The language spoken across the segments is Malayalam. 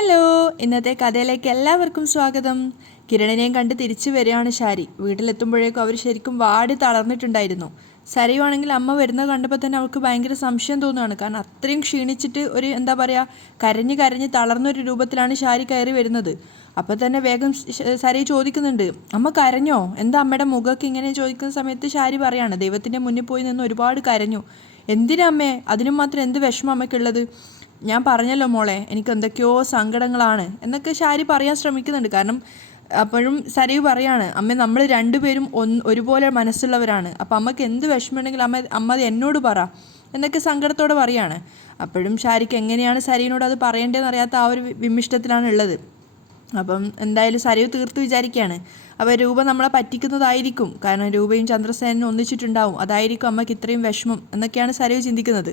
ഹലോ, ഇന്നത്തെ കഥയിലേക്ക് എല്ലാവർക്കും സ്വാഗതം. കിരണിനെയും കണ്ട് തിരിച്ചു വരികയാണ് ശാരി. വീട്ടിലെത്തുമ്പോഴേക്കും അവർ ശരിക്കും വാടി തളർന്നിട്ടുണ്ടായിരുന്നു. സരയുവാണെങ്കിൽ അമ്മ വരുന്നത് കണ്ടപ്പോൾ തന്നെ അവൾക്ക് ഭയങ്കര സംശയം തോന്നുകയാണ്. കാരണം അത്രയും ക്ഷീണിച്ചിട്ട് ഒരു എന്താ പറയുക, കരഞ്ഞ് കരഞ്ഞ് തളർന്നൊരു രൂപത്തിലാണ് ശാരി കയറി വരുന്നത്. അപ്പോൾ തന്നെ വേഗം സരയു ചോദിക്കുന്നുണ്ട്, അമ്മ കരഞ്ഞോ? എന്താ അമ്മയുടെ മുഖമൊക്കെ ഇങ്ങനെ ചോദിക്കുന്ന സമയത്ത് ശാരി പറയാണ്, ദൈവത്തിൻ്റെ മുന്നിൽ പോയി നിന്ന് ഒരുപാട് കരഞ്ഞു. എന്തിനാ അമ്മേ? അതിനും മാത്രം എന്ത് വിഷമം അമ്മയ്ക്കുള്ളത്? ഞാൻ പറഞ്ഞല്ലോ മോളെ, എനിക്ക് എന്തൊക്കെയോ സങ്കടങ്ങളാണ് എന്നൊക്കെ ശാരി പറയാൻ ശ്രമിക്കുന്നുണ്ട്. കാരണം അപ്പോഴും സരയു പറയാണ്, അമ്മ നമ്മൾ രണ്ടുപേരും ഒരുപോലെ മനസ്സുള്ളവരാണ്. അപ്പം അമ്മയ്ക്ക് എന്ത് വിഷമമുണ്ടെങ്കിലും അമ്മ അത് എന്നോട് പറ എന്നൊക്കെ സങ്കടത്തോടെ പറയാണ്. അപ്പോഴും ശാരിക്ക് എങ്ങനെയാണ് സരയുനോട് അത് പറയേണ്ടതെന്ന് അറിയാത്ത ആ ഒരു വിമിഷ്ടത്തിലാണ് ഉള്ളത്. അപ്പം എന്തായാലും സരയു തീർത്ത് വിചാരിക്കുകയാണ്, അപ്പോൾ രൂപ നമ്മളെ പറ്റിക്കുന്നതായിരിക്കും. കാരണം രൂപയും ചന്ദ്രസേനും ഒന്നിച്ചിട്ടുണ്ടാവും, അതായിരിക്കും അമ്മയ്ക്ക് ഇത്രയും വിഷമം എന്നൊക്കെയാണ് സരയു ചിന്തിക്കുന്നത്.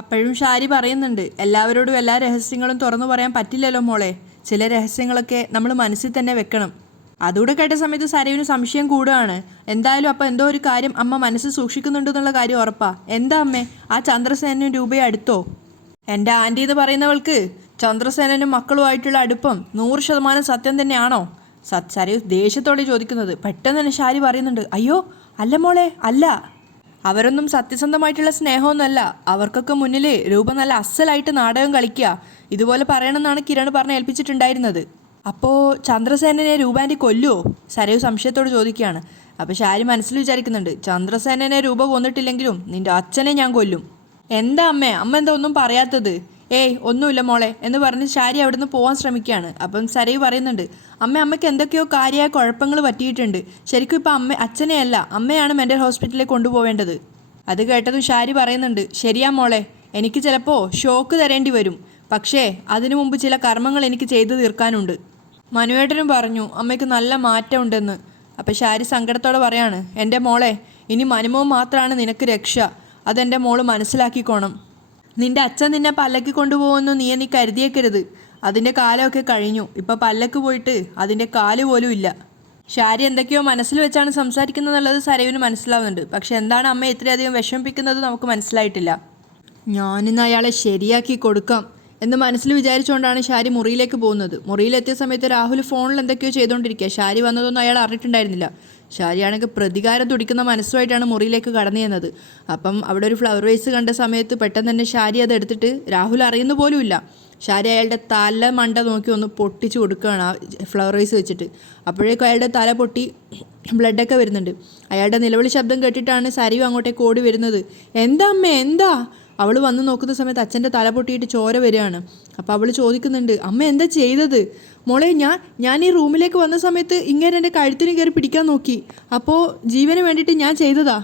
അപ്പോഴും ശാരി പറയുന്നുണ്ട്, എല്ലാവരോടും എല്ലാ രഹസ്യങ്ങളും തുറന്നു പറയാൻ പറ്റില്ലല്ലോ മോളെ. ചില രഹസ്യങ്ങളൊക്കെ നമ്മൾ മനസ്സിൽ തന്നെ വെക്കണം. അതുകൂടെ കേട്ട സമയത്ത് സരയുവിന് സംശയം കൂടുകയാണ്. എന്തായാലും അപ്പോൾ എന്തോ ഒരു കാര്യം അമ്മ മനസ്സിൽ സൂക്ഷിക്കുന്നുണ്ടെന്നുള്ള കാര്യം ഉറപ്പാ. എന്താ അമ്മേ, ആ ചന്ദ്രസേനും രൂപയെ അടുത്തോ? എൻ്റെ ആൻറ്റി എന്ന് പറയുന്നവൾക്ക് ചന്ദ്രസേനനും മക്കളുമായിട്ടുള്ള അടുപ്പം 100% സത്യം തന്നെയാണോ? സരയു ദേഷ്യത്തോടെ ചോദിക്കുന്നത്. പെട്ടെന്ന് തന്നെ ശാരി പറയുന്നുണ്ട്, അയ്യോ അല്ല മോളെ, അല്ല. അവരൊന്നും സത്യസന്ധമായിട്ടുള്ള സ്നേഹമൊന്നുമല്ല. അവർക്കൊക്കെ മുന്നിൽ രൂപ നല്ല അസലായിട്ട് നാടകം കളിക്കുക. ഇതുപോലെ പറയണമെന്നാണ് കിരൺ പറഞ്ഞ് ഏൽപ്പിച്ചിട്ടുണ്ടായിരുന്നത്. അപ്പോൾ ചന്ദ്രസേനനെ രൂപാൻ്റെ കൊല്ലുമോ? സരയു സംശയത്തോട് ചോദിക്കുകയാണ്. അപ്പോൾ ശാരി മനസ്സിൽ വിചാരിക്കുന്നുണ്ട്, ചന്ദ്രസേനനെ രൂപ കൊന്നിട്ടില്ലെങ്കിലും നിൻ്റെ അച്ഛനെ ഞാൻ കൊല്ലും. എന്താ അമ്മേ, അമ്മ എന്താ ഒന്നും പറയാത്തത്? ഏയ് ഒന്നുമില്ല മോളെ എന്ന് പറഞ്ഞ് ശാരി അവിടുന്ന് പോകാൻ ശ്രമിക്കുകയാണ്. അപ്പം സരയു പറയുന്നുണ്ട്, അമ്മയ്ക്ക് എന്തൊക്കെയോ കാര്യമായ കുഴപ്പങ്ങൾ പറ്റിയിട്ടുണ്ട്. ശരിക്കും ഇപ്പം അച്ഛനെയല്ല, അമ്മയാണ് മെൻ്റൽ ഹോസ്പിറ്റലിൽ കൊണ്ടുപോവേണ്ടത്. അത് കേട്ടതും ശാരി പറയുന്നുണ്ട്, ശരിയാ മോളെ, എനിക്ക് ചിലപ്പോൾ ഷോക്ക് തരേണ്ടി വരും. പക്ഷേ അതിനു മുമ്പ് ചില കർമ്മങ്ങൾ എനിക്ക് ചെയ്തു തീർക്കാനുണ്ട്. മനുവേട്ടനും പറഞ്ഞു അമ്മയ്ക്ക് നല്ല മാറ്റം ഉണ്ടെന്ന്. അപ്പം ശാരി സങ്കടത്തോടെ പറയാണ്, എൻ്റെ മോളെ, ഇനി മനുമോൻ മാത്രമാണ് നിനക്ക് രക്ഷ. അതെൻ്റെ മോള് മനസ്സിലാക്കിക്കോണം. നിൻ്റെ അച്ഛൻ നിന്നെ പല്ലക്ക് കൊണ്ടുപോകുമെന്ന് നീ കരുതിയേക്കരുത്. അതിൻ്റെ കാലമൊക്കെ കഴിഞ്ഞു. ഇപ്പം പല്ലക്ക് പോയിട്ട് അതിൻ്റെ കാല് പോലും ഇല്ല. ശാരി എന്തൊക്കെയോ മനസ്സിൽ വെച്ചാണ് സംസാരിക്കുന്നതെന്നുള്ളത് സരയുവിന് മനസ്സിലാവുന്നുണ്ട്. പക്ഷെ എന്താണ് അമ്മ ഇത്രയധികം വിഷമിപ്പിക്കുന്നത് നമുക്ക് മനസ്സിലായിട്ടില്ല. ഞാനിന്ന് അയാളെ ശരിയാക്കി കൊടുക്കാം എന്ന് മനസ്സിൽ വിചാരിച്ചുകൊണ്ടാണ് ശാരി മുറിയിലേക്ക് പോകുന്നത്. മുറിയിലെത്തിയ സമയത്ത് രാഹുൽ ഫോണിൽ എന്തൊക്കെയോ ചെയ്തുകൊണ്ടിരിക്കുക. ശാരി വന്നതൊന്നും അയാൾ അറിഞ്ഞിട്ടുണ്ടായിരുന്നില്ല. ശാരിയാണെങ്കിൽ പ്രതികാരം തുടിക്കുന്ന മനസ്സുമായിട്ടാണ് മുറിയിലേക്ക് കടന്നു ചെന്നത്. അപ്പം അവിടെ ഒരു ഫ്ലവർ വേസ് കണ്ട സമയത്ത് പെട്ടെന്ന് തന്നെ ശാരി അത് എടുത്തിട്ട് രാഹുൽ അറിയുന്ന പോലുമില്ല. ശാരി അയാളുടെ തല മണ്ട നോക്കി ഒന്ന് പൊട്ടിച്ച് കൊടുക്കുകയാണ് ആ ഫ്ലവർ വേസ് വെച്ചിട്ട്. അപ്പോഴേക്കും അയാളുടെ തല പൊട്ടി ബ്ലഡൊക്കെ വരുന്നുണ്ട്. അയാളുടെ നിലവിളി ശബ്ദം കേട്ടിട്ടാണ് സരയു അങ്ങോട്ടേക്ക് ഓടി വരുന്നത്. എന്താ അമ്മേ, എന്താ? അവൾ വന്ന് നോക്കുന്ന സമയത്ത് അച്ഛൻ്റെ തല പൊട്ടിയിട്ട് ചോര വരികയാണ്. അപ്പോൾ അവൾ ചോദിക്കുന്നുണ്ട്, അമ്മ എന്താ ചെയ്തത്? മോളെ, ഞാൻ ഈ റൂമിലേക്ക് വന്ന സമയത്ത് ഇങ്ങനെ എൻ്റെ കഴുത്തിന് കയറി പിടിക്കാൻ നോക്കി. അപ്പോൾ ജീവന് വേണ്ടിയിട്ട് ഞാൻ ചെയ്തതാ.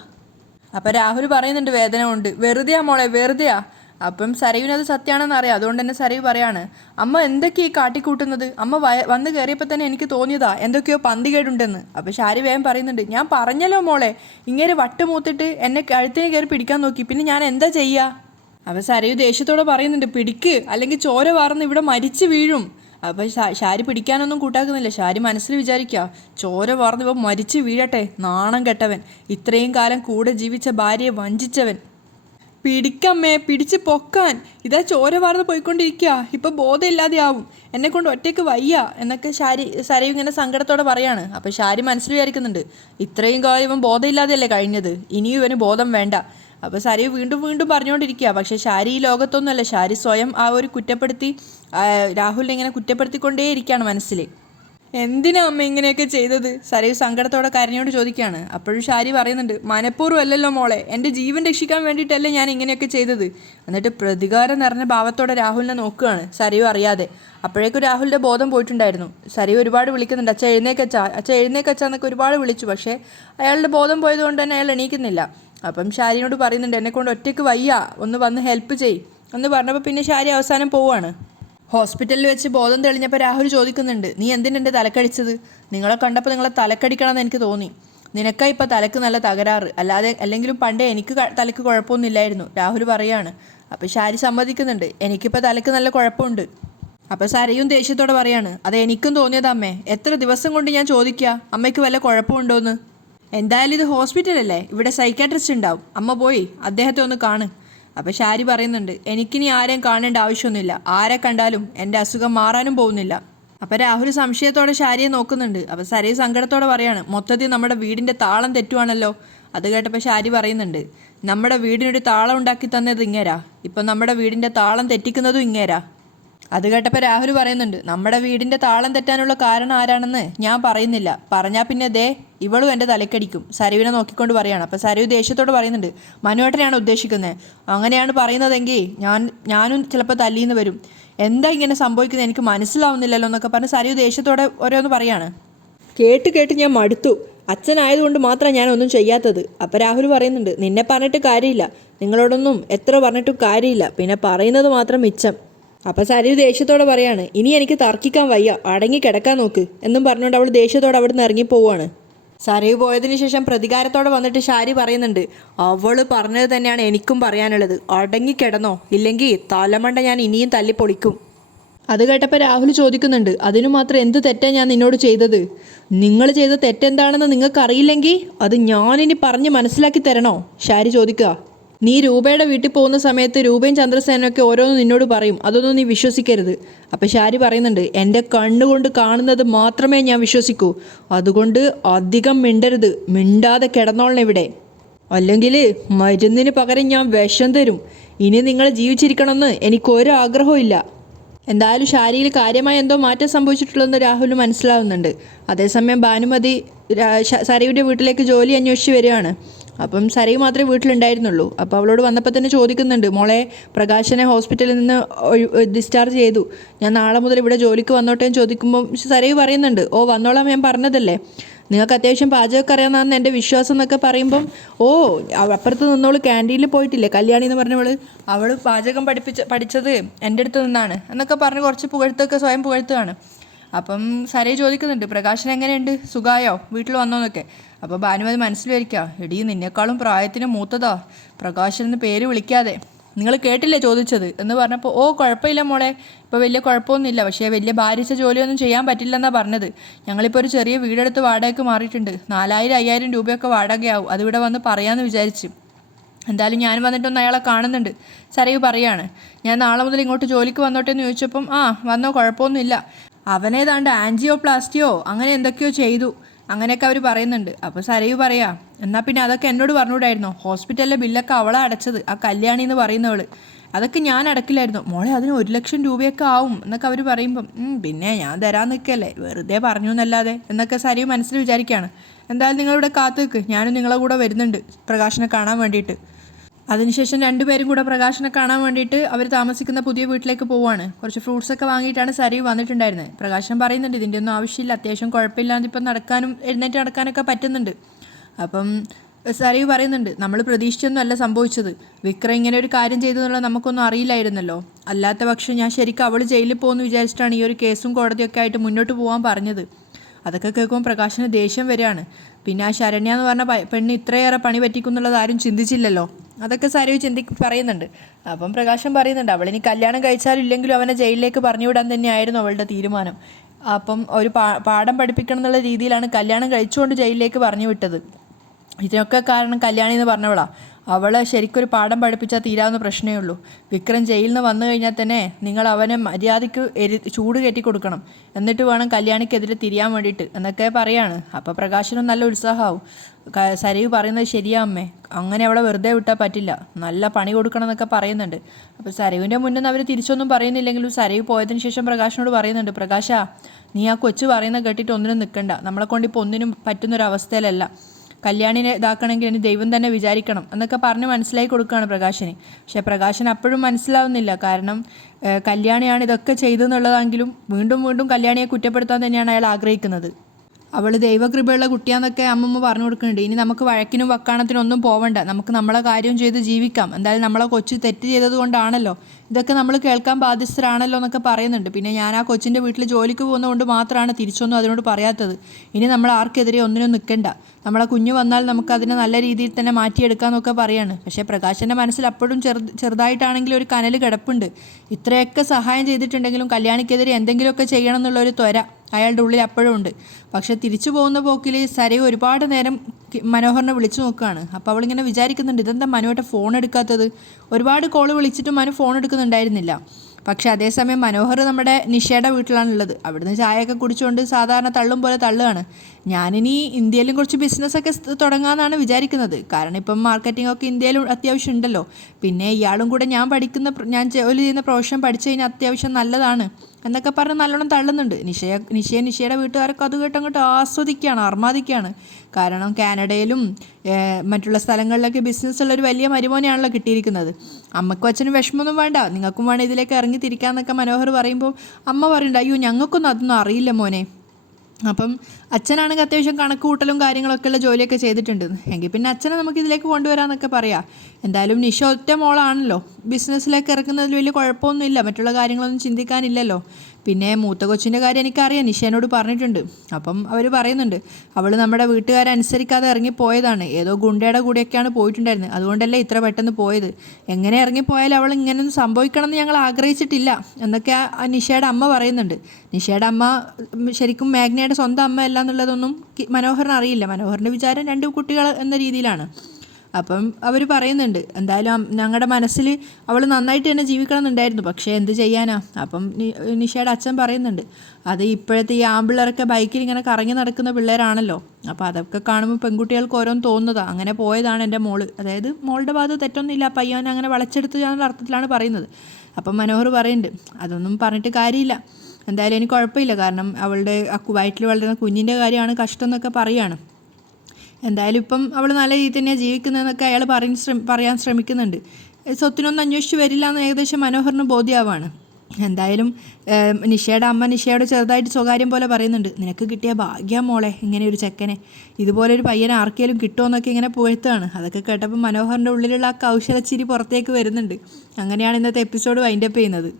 അപ്പോൾ രാഹുൽ പറയുന്നുണ്ട്, വേദന കൊണ്ട്. വെറുതെയാ മോളെ, വെറുതെയാ. അപ്പം സരയുവിനത് സത്യമാണെന്ന് അറിയാം. അതുകൊണ്ട് തന്നെ സരയു പറയാണ്, അമ്മ എന്തൊക്കെയാ ഈ കാട്ടിക്കൂട്ടുന്നത്? അമ്മ വന്ന് കയറിയപ്പോൾ തന്നെ എനിക്ക് തോന്നിയതാ എന്തൊക്കെയോ പന്തികേടുണ്ടെന്ന്. അപ്പോൾ ശാരി വേഗം പറയുന്നുണ്ട്, ഞാൻ പറഞ്ഞല്ലോ മോളെ, ഇങ്ങനെ വട്ടുമൂത്തിട്ട് എന്നെ കഴുത്തിന് കയറി പിടിക്കാൻ നോക്കി. പിന്നെ ഞാൻ എന്താ ചെയ്യുക? അപ്പോൾ സരയു ദേഷ്യത്തോടെ പറയുന്നുണ്ട്, പിടിക്ക്, അല്ലെങ്കിൽ ചോര വാർന്ന് ഇവിടെ മരിച്ചു വീഴും. അപ്പോൾ ശാരി പിടിക്കാനൊന്നും കൂട്ടാക്കുന്നില്ല. ശാരി മനസ്സിൽ വിചാരിക്കുക, ചോര വാർന്ന് ഇവ മരിച്ചു വീഴട്ടെ, നാണം കെട്ടവൻ, ഇത്രയും കാലം കൂടെ ജീവിച്ച ഭാര്യയെ വഞ്ചിച്ചവൻ. പിടിക്കമ്മേ, പിടിച്ച് പൊക്കാൻ. ഇതാ ചോര വാർന്ന് പോയിക്കൊണ്ടിരിക്കുക, ഇപ്പോൾ ബോധമില്ലാതെ ആവും, എന്നെക്കൊണ്ട് ഒറ്റയ്ക്ക് വയ്യ എന്നൊക്കെ സരയു ഇങ്ങനെ സങ്കടത്തോടെ പറയാണ്. അപ്പോൾ ശാരി മനസ്സിൽ വിചാരിക്കുന്നുണ്ട്, ഇത്രയും കാലം ഇവൻ ബോധമില്ലാതെയല്ലേ കഴിഞ്ഞത്, ഇനിയും ഇവന് ബോധം വേണ്ട. അപ്പോൾ സരയു വീണ്ടും വീണ്ടും പറഞ്ഞുകൊണ്ടിരിക്കുക. പക്ഷേ ശാരി ഈ ലോകത്തൊന്നുമല്ല. ശാരി സ്വയം ആ ഒരു രാഹുലിനെ ഇങ്ങനെ കുറ്റപ്പെടുത്തിക്കൊണ്ടേയിരിക്കുകയാണ് മനസ്സിൽ. എന്തിനാ അമ്മ ഇങ്ങനെയൊക്കെ ചെയ്തത്? സരയു സങ്കടത്തോടെ കരഞ്ഞോട് ചോദിക്കുകയാണ്. അപ്പോഴും ശാരി പറയുന്നുണ്ട്, മനഃപൂർവ്വം അല്ലല്ലോ മോളെ, എൻ്റെ ജീവൻ രക്ഷിക്കാൻ വേണ്ടിയിട്ടല്ലേ ഞാൻ ഇങ്ങനെയൊക്കെ ചെയ്തത്. എന്നിട്ട് പ്രതികാരം നിറഞ്ഞ ഭാവത്തോടെ രാഹുലിനെ നോക്കുകയാണ് സരയു അറിയാതെ. അപ്പോഴേക്കും രാഹുലിൻ്റെ ബോധം പോയിട്ടുണ്ടായിരുന്നു. സരയു ഒരുപാട് വിളിക്കുന്നുണ്ട്, അച്ഛ എഴുന്നേക്കച്ചാ, അച്ഛ എഴുന്നേക്കച്ചാ എന്നൊക്കെ ഒരുപാട് വിളിച്ചു. പക്ഷേ അയാളുടെ ബോധം പോയതുകൊണ്ട് തന്നെ അയാൾ എണീക്കുന്നില്ല. അപ്പം ശാരിനോട് പറയുന്നുണ്ട്, എന്നെക്കൊണ്ട് ഒറ്റയ്ക്ക് വയ്യ, ഒന്ന് വന്ന് ഹെൽപ്പ് ചെയ് എന്ന് പറഞ്ഞപ്പോൾ പിന്നെ ശാരി അവസാനം പോവുകയാണ്. ഹോസ്പിറ്റലിൽ വെച്ച് ബോധം തെളിഞ്ഞപ്പോൾ രാഹുൽ ചോദിക്കുന്നുണ്ട്, നീ എന്തിനെൻ്റെ തലക്കടിച്ചത്? നിങ്ങളെ കണ്ടപ്പോൾ നിങ്ങളെ തലക്കടിക്കണമെന്ന് എനിക്ക് തോന്നി. നിനക്കാ ഇപ്പോൾ തലക്ക് നല്ല തകരാറ്, അല്ലെങ്കിലും പണ്ടേ എനിക്ക് തലക്ക് കുഴപ്പമൊന്നുമില്ലായിരുന്നു. രാഹുൽ പറയുകയാണ്. അപ്പോൾ ശാരി സമ്മതിക്കുന്നുണ്ട്, എനിക്കിപ്പോൾ തലക്ക് നല്ല കുഴപ്പമുണ്ട്. അപ്പോൾ സരയും ദേഷ്യത്തോടെ പറയാണ്, അത് എനിക്കും തോന്നിയതമ്മേ, എത്ര ദിവസം കൊണ്ട് ഞാൻ ചോദിക്കുക അമ്മയ്ക്ക് വല്ല കുഴപ്പമുണ്ടോയെന്ന്. എന്തായാലും ഇത് ഹോസ്പിറ്റലല്ലേ, ഇവിടെ സൈക്കാട്രിസ്റ്റ് ഉണ്ടാവും, അമ്മ പോയി അദ്ദേഹത്തെ ഒന്ന് കാണ്. അപ്പോൾ ഷാരി പറയുന്നുണ്ട്, എനിക്കിനി ആരെയും കാണേണ്ട ആവശ്യമൊന്നുമില്ല, ആരെ കണ്ടാലും എൻ്റെ അസുഖം മാറാനും പോകുന്നില്ല. അപ്പോൾ രാഹുൽ സംശയത്തോടെ ഷാരിയെ നോക്കുന്നുണ്ട്. അപ്പോൾ സരയു സങ്കടത്തോടെ പറയാണ്, മൊത്തത്തിൽ നമ്മുടെ വീടിൻ്റെ താളം തെറ്റുവാണല്ലോ. അത് കേട്ടപ്പോൾ ഷാരി പറയുന്നുണ്ട്, നമ്മുടെ വീടിനൊരു താളം ഉണ്ടാക്കി തന്നത് ഇങ്ങേരാ, ഇപ്പം നമ്മുടെ വീടിൻ്റെ താളം തെറ്റിക്കുന്നതും ഇങ്ങേരാ. അത് കേട്ടപ്പോൾ രാഹുൽ പറയുന്നുണ്ട്, നമ്മുടെ വീടിൻ്റെ താളം തെറ്റാനുള്ള കാരണം ആരാണെന്ന് ഞാൻ പറയുന്നില്ല, പറഞ്ഞാൽ പിന്നെ ദേ ഇവളും എൻ്റെ തലക്കടിക്കും. സരുവിനെ നോക്കിക്കൊണ്ട് പറയാണ്. അപ്പോൾ സരു ദേഷ്യത്തോട് പറയുന്നുണ്ട്, മനുവേട്ടനെയാണ് ഉദ്ദേശിക്കുന്നത്, അങ്ങനെയാണ് പറയുന്നതെങ്കിൽ ഞാനും ചിലപ്പോൾ തല്ലിന്ന് വരും. എന്താ ഇങ്ങനെ സംഭവിക്കുന്നത് എനിക്ക് മനസ്സിലാവുന്നില്ലല്ലോ എന്നൊക്കെ പറഞ്ഞ് സരു ദേഷ്യത്തോടെ ഓരോന്ന് പറയാണ്. കേട്ട് ഞാൻ മടുത്തു, അച്ഛനായതുകൊണ്ട് മാത്രമാണ് ഞാനൊന്നും ചെയ്യാത്തത്. അപ്പോൾ രാഹുൽ പറയുന്നുണ്ട്, നിന്നെ പറഞ്ഞിട്ട് കാര്യമില്ല, നിങ്ങളോടൊന്നും എത്ര പറഞ്ഞിട്ടും കാര്യമില്ല, പിന്നെ പറയുന്നത് മാത്രം മിച്ചം. അപ്പോൾ സരു ദേഷ്യത്തോടെ പറയാണ്, ഇനി എനിക്ക് തർക്കിക്കാൻ വയ്യ, അടങ്ങി കിടക്കാൻ നോക്ക് എന്നും പറഞ്ഞുകൊണ്ട് അവൾ ദേഷ്യത്തോടെ അവിടെ നിന്ന് ഇറങ്ങിപ്പോവാണ്. സരു പോയതിന് ശേഷം പ്രതികാരത്തോടെ വന്നിട്ട് ഷാരി പറയുന്നുണ്ട്, അവൾ പറഞ്ഞത് തന്നെയാണ് എനിക്കും പറയാനുള്ളത്, അടങ്ങി കിടന്നോ, ഇല്ലെങ്കിൽ തലമണ്ട ഞാൻ ഇനിയും തല്ലിപ്പൊളിക്കും. അത് കേട്ടപ്പോൾ രാഹുൽ ചോദിക്കുന്നുണ്ട്, അതിനു മാത്രം എന്ത് തെറ്റാണ് ഞാൻ നിന്നോട് ചെയ്തത്? നിങ്ങൾ ചെയ്ത തെറ്റെന്താണെന്ന് നിങ്ങൾക്കറിയില്ലെങ്കിൽ അത് ഞാനിനി പറഞ്ഞ് മനസ്സിലാക്കി തരണോ? ഷാരി ചോദിക്കുക. നീ രൂപയുടെ വീട്ടിൽ പോകുന്ന സമയത്ത് രൂപയും ചന്ദ്രസേനൊക്കെ ഓരോന്ന് നിന്നോട് പറയും, അതൊന്നും നീ വിശ്വസിക്കരുത്. അപ്പം ഷാരി പറയുന്നുണ്ട്, എൻ്റെ കണ്ണുകൊണ്ട് കാണുന്നത് മാത്രമേ ഞാൻ വിശ്വസിക്കൂ, അതുകൊണ്ട് അധികം മിണ്ടരുത്, മിണ്ടാതെ കിടന്നോളണം ഇവിടെ, അല്ലെങ്കിൽ മരുന്നിന് പകരം ഞാൻ വിഷം തരും. ഇനി നിങ്ങൾ ജീവിച്ചിരിക്കണമെന്ന് എനിക്കൊരാഗ്രഹവും ഇല്ല. എന്തായാലും ഷാരിയിൽ കാര്യമായ എന്തോ മാറ്റം സംഭവിച്ചിട്ടുള്ളതെന്ന് രാഹുൽ മനസ്സിലാവുന്നുണ്ട്. അതേസമയം ഭാനുമതി സരയുടെ വീട്ടിലേക്ക് ജോലി അന്വേഷിച്ച് വരികയാണ്. അപ്പം സരയു മാത്രമേ വീട്ടിലുണ്ടായിരുന്നുള്ളൂ. അപ്പോൾ അവളോട് വന്നപ്പോൾ തന്നെ ചോദിക്കുന്നുണ്ട്, മോളെ പ്രകാശനെ ഹോസ്പിറ്റലിൽ നിന്ന് ഡിസ്ചാർജ് ചെയ്തു, ഞാൻ നാളെ മുതൽ ഇവിടെ ജോലിക്ക് വന്നോട്ടെ എന്ന് ചോദിക്കുമ്പോൾ സരയു പറയുന്നുണ്ട്, ഓ വന്നോളാം, ഞാൻ പറഞ്ഞതല്ലേ, നിങ്ങൾക്ക് അത്യാവശ്യം പാചകമൊക്കെ അറിയാമെന്നാണ് എൻ്റെ വിശ്വാസം എന്നൊക്കെ പറയുമ്പം, ഓ അപ്പുറത്ത് നിന്നോള് ക്യാൻറ്റീനിൽ പോയിട്ടില്ലേ കല്യാണി എന്ന് പറഞ്ഞവൾ, അവൾ പാചകം പഠിച്ചത് എൻ്റെ അടുത്ത് നിന്നാണ് എന്നൊക്കെ പറഞ്ഞ് കുറച്ച് പുകഴ്ത്തൊക്കെ സ്വയം പുകഴ്ത്തുകയാണ്. അപ്പം സരയു ചോദിക്കുന്നുണ്ട്, പ്രകാശൻ എങ്ങനെയുണ്ട്, സുഖമായോ, വീട്ടിൽ വന്നോന്നൊക്കെ. അപ്പോൾ ഭാനുമതി മനസ്സിൽ വരിക്കുക, എടീ നിന്നേക്കാളും പ്രായത്തിന് മൂത്തതാ പ്രകാശൻ എന്ന് പേര് വിളിക്കാതെ, നിങ്ങൾ കേട്ടില്ലേ ചോദിച്ചത് എന്ന് പറഞ്ഞപ്പോൾ, ഓ കുഴപ്പമില്ല മോളെ, ഇപ്പോൾ വലിയ കുഴപ്പമൊന്നുമില്ല, പക്ഷേ വലിയ ഭാരിച്ച ജോലിയൊന്നും ചെയ്യാൻ പറ്റില്ലെന്നാണ് പറഞ്ഞത്. ഞങ്ങളിപ്പോൾ ഒരു ചെറിയ വീടെടുത്ത് വാടകയ്ക്ക് മാറിയിട്ടുണ്ട്, 4000-5000 രൂപയൊക്കെ വാടകയാവും, അതിവിടെ വന്ന് പറയാമെന്ന് വിചാരിച്ചു. എന്തായാലും ഞാൻ വന്നിട്ടൊന്ന് അയാളെ കാണുന്നുണ്ട്. സരയു പറയാണ്, ഞാൻ നാളെ മുതൽ ഇങ്ങോട്ട് ജോലിക്ക് വന്നോട്ടെ എന്ന് ചോദിച്ചപ്പം, ആ വന്നോ, കുഴപ്പമൊന്നുമില്ല, അവനേതാണ്ട് ആൻജിയോപ്ലാസ്റ്റിയോ അങ്ങനെ എന്തൊക്കെയോ ചെയ്തു, അങ്ങനെയൊക്കെ അവർ പറയുന്നുണ്ട്. അപ്പോൾ സരയു പറയാ, എന്നാൽ പിന്നെ അതൊക്കെ എന്നോട് പറഞ്ഞുകൂടായിരുന്നോ, ഹോസ്പിറ്റലിലെ ബില്ലൊക്കെ അവളാണ് അടച്ചത്, ആ കല്യാണി എന്ന് പറയുന്നവൾ, അതൊക്കെ ഞാൻ അടക്കില്ലായിരുന്നു മോളെ, അതിന് 1,00,000 രൂപയൊക്കെ ആവും എന്നൊക്കെ അവർ പറയുമ്പം, പിന്നെ ഞാൻ തരാൻ നിൽക്കല്ലേ, വെറുതെ പറഞ്ഞു എന്നല്ലാതെ എന്നൊക്കെ സരയു മനസ്സിൽ വിചാരിക്കുകയാണ്. എന്തായാലും നിങ്ങളിവിടെ കാത്തു നിൽക്ക്, ഞാനും നിങ്ങളെ കൂടെ വരുന്നുണ്ട് പ്രകാശനെ കാണാൻ വേണ്ടിയിട്ട്. അതിനുശേഷം രണ്ടുപേരും കൂടെ പ്രകാശനെ കാണാൻ വേണ്ടിയിട്ട് അവർ താമസിക്കുന്ന പുതിയ വീട്ടിലേക്ക് പോവുകയാണ്. കുറച്ച് ഫ്രൂട്ട്സൊക്കെ വാങ്ങിയിട്ടാണ് സരയു വന്നിട്ടുണ്ടായിരുന്നത്. പ്രകാശൻ പറയുന്നുണ്ട്, ഇതിൻ്റെ ഒന്നും ആവശ്യമില്ല, അത്യാവശ്യം കുഴപ്പമില്ലാതെ ഇപ്പം നടക്കാനും എഴുന്നേറ്റ് നടക്കാനൊക്കെ പറ്റുന്നുണ്ട്. അപ്പം സരയു പറയുന്നുണ്ട്, നമ്മൾ പ്രതീക്ഷിച്ചൊന്നുമല്ല സംഭവിച്ചത്, വിക്രം ഇങ്ങനെ ഒരു കാര്യം ചെയ്തെന്നുള്ളത് നമുക്കൊന്നും അറിയില്ലായിരുന്നല്ലോ, അല്ലാത്ത പക്ഷം ഞാൻ ശരിക്കും അവൾ ജയിലിൽ പോകുമെന്ന് വിചാരിച്ചിട്ടാണ് ഈ ഒരു കേസും കോടതിയൊക്കെ ആയിട്ട് മുന്നോട്ട് പോകാൻ പറഞ്ഞത്. അതൊക്കെ കേൾക്കുമ്പോൾ പ്രകാശന് ദേഷ്യം വരികയാണ്. പിന്നെ ആ ശരണ്യ എന്ന് പറഞ്ഞ പെണ്ണ് ഇത്രയേറെ പണി പറ്റിക്കുന്നുള്ളത് ആരും ചിന്തിച്ചില്ലല്ലോ, അതൊക്കെ സരയു പറയുന്നുണ്ട്. അപ്പം പ്രകാശൻ പറയുന്നുണ്ട്, അവളിനി കല്യാണം കഴിച്ചാലും ഇല്ലെങ്കിലും അവനെ ജയിലിലേക്ക് പറഞ്ഞുവിടാൻ തന്നെയായിരുന്നു അവളുടെ തീരുമാനം. അപ്പം ഒരു പാഠം പഠിപ്പിക്കണം എന്നുള്ള രീതിയിലാണ് കല്യാണം കഴിച്ചുകൊണ്ട് ജയിലിലേക്ക് പറഞ്ഞു വിട്ടത്. ഇതിനൊക്കെ കാരണം കല്യാണി എന്ന് പറഞ്ഞവളാണ്. അവളെ ശരിക്കൊരു പാഠം പഠിപ്പിച്ചാൽ തീരാവുന്ന പ്രശ്നമേ ഉള്ളൂ. വിക്രം ജയിലിൽ നിന്ന് വന്നു കഴിഞ്ഞാൽ തന്നെ നിങ്ങൾ അവനെ മര്യാദയ്ക്ക് ചൂട് കയറ്റി കൊടുക്കണം, എന്നിട്ട് വേണം കല്യാണിക്കെതിരെ തിരിയാൻ വേണ്ടിയിട്ട് എന്നൊക്കെ പറയാണ്. അപ്പോൾ പ്രകാശനും നല്ല ഉത്സാഹമാവും. സരയു പറയുന്നത് ശരിയാ അമ്മേ, അങ്ങനെ അവളെ വെറുതെ വിട്ടാൽ പറ്റില്ല, നല്ല പണി കൊടുക്കണം എന്നൊക്കെ പറയുന്നുണ്ട്. അപ്പോൾ സരയുവിൻ്റെ മുന്നിൽ നിന്ന് അവർ തിരിച്ചൊന്നും പറയുന്നില്ലെങ്കിലും സരയു പോയതിന് ശേഷം പ്രകാശനോട് പറയുന്നുണ്ട്, പ്രകാശ നീ ആ കൊച്ചു പറയുന്ന കേട്ടിട്ട് ഒന്നിനും നിൽക്കണ്ട, നമ്മളെ കൊണ്ടിപ്പോൾ ഒന്നിനും പറ്റുന്നൊരവസ്ഥയിലല്ല, കല്യാണിനെ ഇതാക്കണമെങ്കിൽ ഇനി ദൈവം തന്നെ വിചാരിക്കണം എന്നൊക്കെ പറഞ്ഞ് മനസ്സിലാക്കി കൊടുക്കുകയാണ് പ്രകാശന്. പക്ഷേ പ്രകാശന് അപ്പോഴും മനസ്സിലാവുന്നില്ല, കാരണം കല്യാണിയാണ് ഇതൊക്കെ ചെയ്തെന്നുള്ളതെങ്കിലും വീണ്ടും വീണ്ടും കല്യാണിയെ കുറ്റപ്പെടുത്താൻ തന്നെയാണ് അയാൾ ആഗ്രഹിക്കുന്നത്. അവൾ ദൈവകൃപയുള്ള കുട്ടിയാന്നൊക്കെ അമ്മമ്മ പറഞ്ഞു കൊടുക്കുന്നുണ്ട്. ഇനി നമുക്ക് വഴക്കിനും വക്കാണത്തിനും ഒന്നും പോവണ്ട, നമുക്ക് നമ്മളെ കാര്യം ചെയ്ത് ജീവിക്കാം, എന്തായാലും നമ്മളെ കൊച്ചു തെറ്റ് ചെയ്തത് കൊണ്ടാണല്ലോ, ഇതൊക്കെ നമ്മൾ കേൾക്കാൻ ബാധ്യസ്ഥരാണല്ലോ എന്നൊക്കെ പറയുന്നുണ്ട്. പിന്നെ ഞാൻ ആ കൊച്ചിൻ്റെ വീട്ടിൽ ജോലിക്ക് പോകുന്നതുകൊണ്ട് മാത്രമാണ് തിരിച്ചൊന്നും അതിനോട് പറയാത്തത്. ഇനി നമ്മൾ ആർക്കെതിരെ ഒന്നിനും നിൽക്കണ്ട, നമ്മളെ കുഞ്ഞ് വന്നാൽ നമുക്കതിനെ നല്ല രീതിയിൽ തന്നെ മാറ്റിയെടുക്കാമെന്നൊക്കെ പറയാണ്. പക്ഷേ പ്രകാശൻ്റെ മനസ്സിൽ അപ്പോഴും ചെറുതായിട്ടാണെങ്കിലും ഒരു കനൽ കിടപ്പുണ്ട്. ഇത്രയൊക്കെ സഹായം ചെയ്തിട്ടുണ്ടെങ്കിലും കല്യാണിക്കെതിരെ എന്തെങ്കിലുമൊക്കെ ചെയ്യണം എന്നുള്ളൊരു ത്വര അയാളുടെ ഉള്ളിൽ അപ്പോഴും ഉണ്ട്. പക്ഷേ തിരിച്ചു പോകുന്ന പോക്കിൽ സരയു ഒരുപാട് നേരം മനോഹറിനെ വിളിച്ചു നോക്കുകയാണ്. അപ്പോൾ അവളിങ്ങനെ വിചാരിക്കുന്നുണ്ട്, ഇതെന്താ മനുവായിട്ട് ഫോൺ എടുക്കാത്തത്? ഒരുപാട് കോള് വിളിച്ചിട്ടും മനു ഫോൺ എടുക്കുന്നുണ്ടായിരുന്നില്ല. പക്ഷെ അതേസമയം മനോഹർ നമ്മുടെ നിഷയുടെ വീട്ടിലാണുള്ളത്. അവിടുന്ന് ചായയൊക്കെ കുടിച്ചുകൊണ്ട് സാധാരണ തള്ളും പോലെ തള്ളുകയാണ്. ഞാനിനി ഇന്ത്യയിലും കുറച്ച് ബിസിനസ്സൊക്കെ തുടങ്ങാമെന്നാണ് വിചാരിക്കുന്നത്. കാരണം ഇപ്പം മാർക്കറ്റിംഗ് ഒക്കെ ഇന്ത്യയിലും അത്യാവശ്യം ഉണ്ടല്ലോ. പിന്നെ ഇയാളും കൂടെ ഞാൻ ജോലി ചെയ്യുന്ന പ്രൊഫഷൻ പഠിച്ചു കഴിഞ്ഞാൽ അത്യാവശ്യം നല്ലതാണ് എന്നൊക്കെ പറഞ്ഞ് നല്ലോണം തള്ളുന്നുണ്ട്. നിഷയുടെ വീട്ടുകാരൊക്കെ അത് കേട്ടങ്ങോട്ട് ആസ്വദിക്കുകയാണ്, അർമാദിക്കുകയാണ്. കാരണം കാനഡയിലും മറ്റുള്ള സ്ഥലങ്ങളിലൊക്കെ ബിസിനസ്സുള്ളൊരു വലിയ മരുമോനെയാണല്ലോ കിട്ടിയിരിക്കുന്നത്. അമ്മക്കും അച്ഛനും വിഷമമൊന്നും വേണ്ട, നിങ്ങൾക്കും വേണം ഇതിലേക്ക് ഇറങ്ങി തിരിക്കാമെന്നൊക്കെ മനോഹർ പറയുമ്പോൾ അമ്മ പറയുന്നുണ്ട്, അയ്യോ ഞങ്ങൾക്കൊന്നും അതൊന്നും അറിയില്ല മോനെ. അപ്പം അച്ഛനാണെങ്കിൽ അത്യാവശ്യം കണക്ക് കൂട്ടലും കാര്യങ്ങളൊക്കെ ഉള്ള ജോലിയൊക്കെ ചെയ്തിട്ടുണ്ട്. എങ്കിൽ പിന്നെ അച്ഛനെ നമുക്ക് ഇതിലേക്ക് കൊണ്ടുവരാമെന്നൊക്കെ പറയാം. എന്തായാലും നിഷ ഒറ്റ മോളാണല്ലോ, ബിസിനസ്സിലേക്ക് ഇറക്കുന്നതിൽ വലിയ കുഴപ്പമൊന്നുമില്ല, മറ്റുള്ള കാര്യങ്ങളൊന്നും ചിന്തിക്കാനില്ലല്ലോ. പിന്നെ മൂത്ത കൊച്ചിൻ്റെ കാര്യം എനിക്കറിയാം, നിഷേനോട് പറഞ്ഞിട്ടുണ്ട്. അപ്പം അവർ പറയുന്നുണ്ട്, അവൾ നമ്മുടെ വീട്ടുകാരനുസരിക്കാതെ ഇറങ്ങിപ്പോയതാണ്, ഏതോ ഗുണ്ടയുടെ കൂടെയൊക്കെയാണ് പോയിട്ടുണ്ടായിരുന്നത്, അതുകൊണ്ടല്ലേ ഇത്ര പെട്ടെന്ന് പോയത്. എങ്ങനെ ഇറങ്ങിപ്പോയാലും അവൾ ഇങ്ങനെയൊന്നും സംഭവിക്കണമെന്ന് ഞങ്ങൾ ആഗ്രഹിച്ചിട്ടില്ല എന്നൊക്കെ നിഷയുടെ അമ്മ പറയുന്നുണ്ട്. നിഷയുടെ അമ്മ ശരിക്കും മേഘ്നയുടെ സ്വന്തം അമ്മ അല്ല എന്നുള്ളതൊന്നും മനോഹറിന് അറിയില്ല. മനോഹറിൻ്റെ വിചാരം 2 കുട്ടികൾ എന്ന രീതിയിലാണ്. അപ്പം അവർ പറയുന്നുണ്ട്, എന്തായാലും ഞങ്ങളുടെ മനസ്സിൽ അവൾ നന്നായിട്ട് തന്നെ ജീവിക്കണം എന്നുണ്ടായിരുന്നു, പക്ഷേ എന്ത് ചെയ്യാനാ. അപ്പം നിഷയുടെ അച്ഛൻ പറയുന്നുണ്ട്, അത് ഇപ്പോഴത്തെ ഈ ആമ്പിള്ളേരൊക്കെ ബൈക്കിൽ ഇങ്ങനെ കറങ്ങി നടക്കുന്ന പിള്ളേരാണല്ലോ, അപ്പോൾ അതൊക്കെ കാണുമ്പോൾ പെൺകുട്ടികൾക്ക് ഓരോന്ന് തോന്നുന്നതാണ്. അങ്ങനെ പോയതാണ് എൻ്റെ മോള്, അതായത് മോളുടെ ഭാഗത്ത് തെറ്റൊന്നുമില്ല, പയ്യനെ അങ്ങനെ വളച്ചെടുത്ത് എന്നുള്ള അർത്ഥത്തിലാണ് പറയുന്നത്. അപ്പം മനോഹർ പറയുന്നുണ്ട്, അതൊന്നും പറഞ്ഞിട്ട് കാര്യമില്ല, എന്തായാലും എനിക്ക് കുഴപ്പമില്ല, കാരണം അവളുടെ വയറ്റിൽ വളരുന്ന കുഞ്ഞിൻ്റെ കാര്യമാണ് കഷ്ടം എന്നൊക്കെ പറയുകയാണ്. എന്തായാലും ഇപ്പം അവൾ നല്ല രീതിയിൽ തന്നെയാണ് ജീവിക്കുന്നതെന്നൊക്കെ അയാൾ പറയാൻ ശ്രമിക്കുന്നുണ്ട്. സ്വത്തിനൊന്നും അന്വേഷിച്ച് വരില്ല എന്ന് ഏകദേശം മനോഹറിന് ബോധ്യമാവാണ്. എന്തായാലും നിഷയുടെ അമ്മ നിഷയോട് ചെറുതായിട്ട് സ്വകാര്യം പോലെ പറയുന്നുണ്ട്, നിനക്ക് കിട്ടിയ ഭാഗ്യം മോളെ, ഇങ്ങനെ ഒരു ചെക്കനെ, ഇതുപോലൊരു പയ്യനെ ആർക്കെങ്കിലും കിട്ടുമോയെന്നൊക്കെ ഇങ്ങനെ പുകഴ്ത്തുകയാണ്. അതൊക്കെ കേട്ടപ്പോൾ മനോഹറിൻ്റെ ഉള്ളിലുള്ള ആ കൗശലച്ചിരി പുറത്തേക്ക് വരുന്നുണ്ട്. അങ്ങനെയാണ് ഇന്നത്തെ എപ്പിസോഡ് വൈൻഡപ്പ് ചെയ്യുന്നത്.